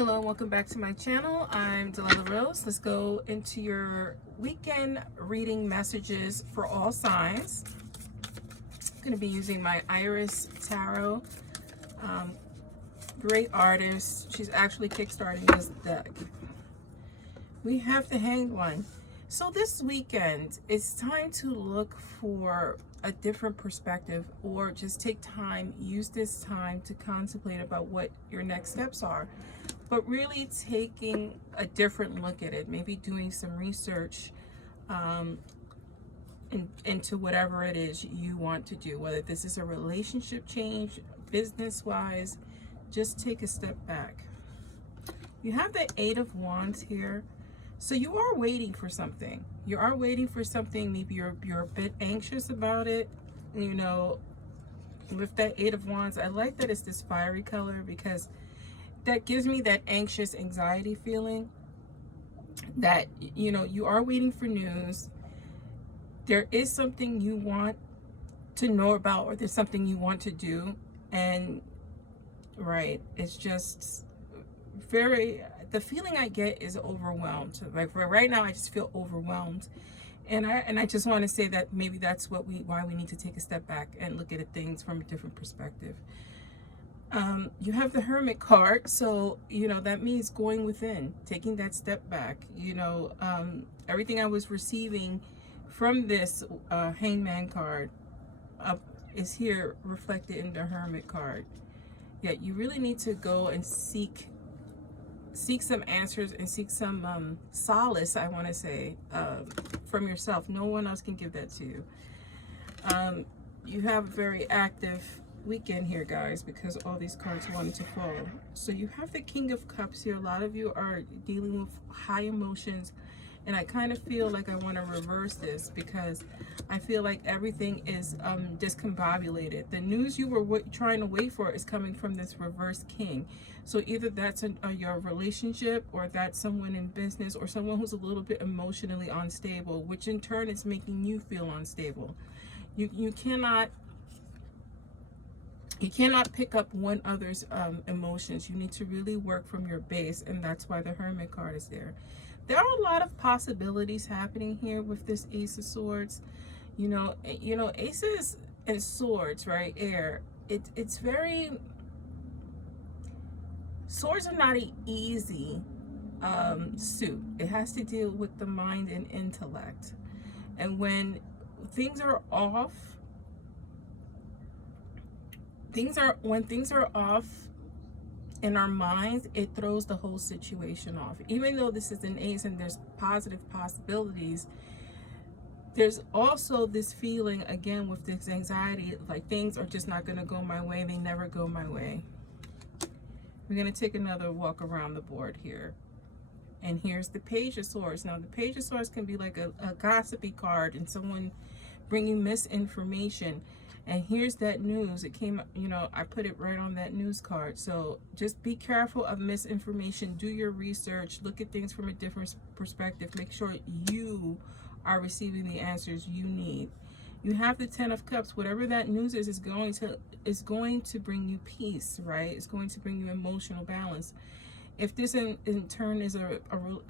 Hello and welcome back to my channel. I'm Delilah. Let's go into your weekend reading messages for all signs. I'm going to be using my Iris Tarot. Great artist. She's actually kickstarting this deck. We have the Hanged One. So this weekend, it's time to look for a different perspective, or just take time, use this time to contemplate about what your next steps are. But really taking a different look at it, maybe doing some research into whatever it is you want to do, whether this is a relationship change, business-wise, just take a step back. You have the Eight of Wands here. So you are waiting for something. You are waiting for something. Maybe you're a bit anxious about it. You know, with that Eight of Wands, I like that it's this fiery color because that gives me that anxious anxiety feeling that, you know, you are waiting for news. There is something you want to know about, or there's something you want to do. And right, it's just very, the feeling I get is overwhelmed. Like right now, I just feel overwhelmed. And I just want to say that maybe that's why we need to take a step back and look at things from a different perspective. You have the Hermit card, so you know that means going within, taking that step back. You know, everything I was receiving from this Hangman card is here reflected in the Hermit card. Yeah, you really need to go and seek some answers and seek some solace, I want to say, from yourself. No one else can give that to you. You have a very active weekend here, guys, because all these cards wanted to fall. So you have the King of Cups here. A lot of you are dealing with high emotions, and I kind of feel like I want to reverse this because I feel like everything is discombobulated. The news you were trying to wait for is coming from this reverse king. So either that's your relationship, or that's someone in business, or someone who's a little bit emotionally unstable, which in turn is making you feel unstable. You cannot pick up one other's emotions. You need to really work from your base, and that's why the Hermit card is there. There are a lot of possibilities happening here with this Ace of Swords. You know, aces and swords, right? Air. It's very. Swords are not an easy suit. It has to deal with the mind and intellect, and when things are off. When things are off in our minds, it throws the whole situation off. Even though this is an ace and there's positive possibilities, there's also this feeling, again, with this anxiety, like things are just not going to go my way. They never go my way. We're going to take another walk around the board here. And here's the Page of Swords. Now, the Page of Swords can be like a gossipy card and someone bringing misinformation. And here's that news. It came, you know, I put it right on that news card. So just be careful of misinformation. Do your research. Look at things from a different perspective. Make sure you are receiving the answers you need. You have the Ten of Cups. Whatever that news is going to bring you peace, right? It's going to bring you emotional balance. If this in turn is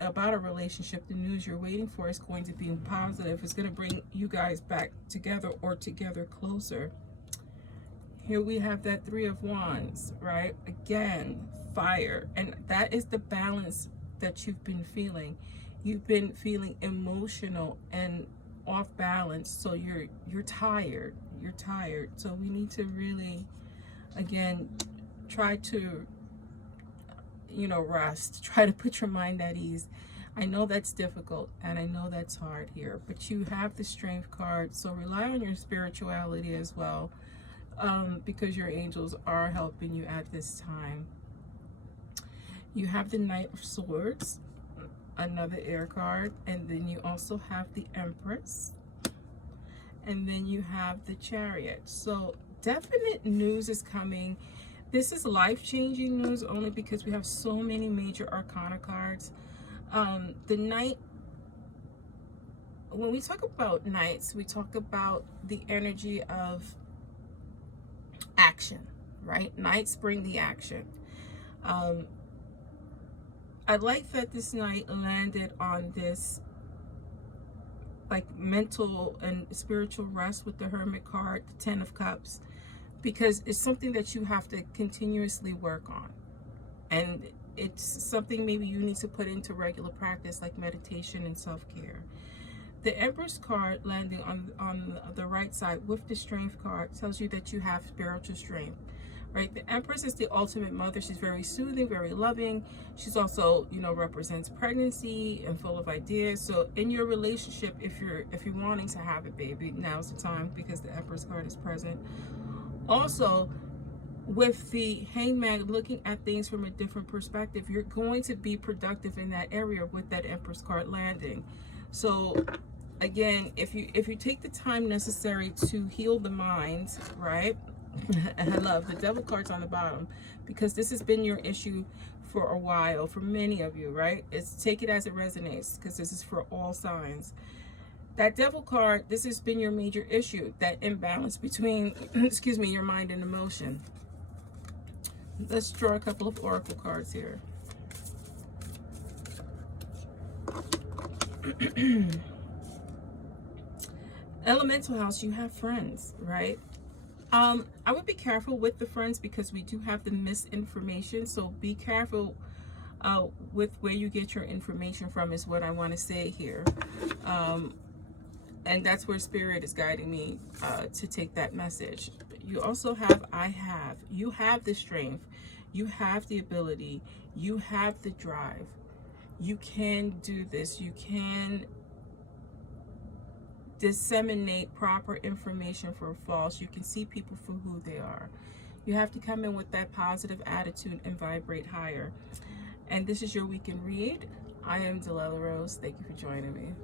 about a relationship, the news you're waiting for is going to be positive. It's going to bring you guys back together, or together closer. Here we have that Three of Wands, right? Again, fire. And that is the balance that you've been feeling. You've been feeling emotional and off balance. So you're tired. You're tired. So we need to really, again, try to, you know, rest. Try to put your mind at ease. I know that's difficult, and I know that's hard here, but you have the Strength card, so rely on your spirituality as well, because your angels are helping you at this time. You have the Knight of Swords, another air card, and then you also have the Empress, and then you have the Chariot. So definite news is coming. This is life-changing news only because we have so many major arcana cards. The Knight, when we talk about knights, we talk about the energy of action, right? Knights bring the action. I like that this night landed on this like mental and spiritual rest with the Hermit card, the 10 of Cups, because it's something that you have to continuously work on. And it's something maybe you need to put into regular practice, like meditation and self-care. The Empress card landing on the right side with the Strength card tells you that you have spiritual strength, right? The Empress is the ultimate mother. She's very soothing, very loving. She's also, you know, represents pregnancy and full of ideas. So in your relationship, if you're wanting to have a baby, now's the time, because the Empress card is present. Also, with the Hangman, looking at things from a different perspective, you're going to be productive in that area with that Empress card landing. So again, if you take the time necessary to heal the mind, right? And I love the Devil cards on the bottom, because this has been your issue for a while for many of you, right? Take it as it resonates, because this is for all signs. That Devil card, this has been your major issue, that imbalance between excuse me, your mind and emotion. Let's draw a couple of oracle cards here. Elemental house, you have friends, right? I would be careful with the friends, because we do have the misinformation. So be careful with where you get your information from, is what I want to say here. And that's where Spirit is guiding me to take that message. You also have, you have the strength, you have the ability, you have the drive. You can do this. You can disseminate proper information for false. You can see people for who they are. You have to come in with that positive attitude and vibrate higher. And this is your weekend read. I am Delilah Rose. Thank you for joining me.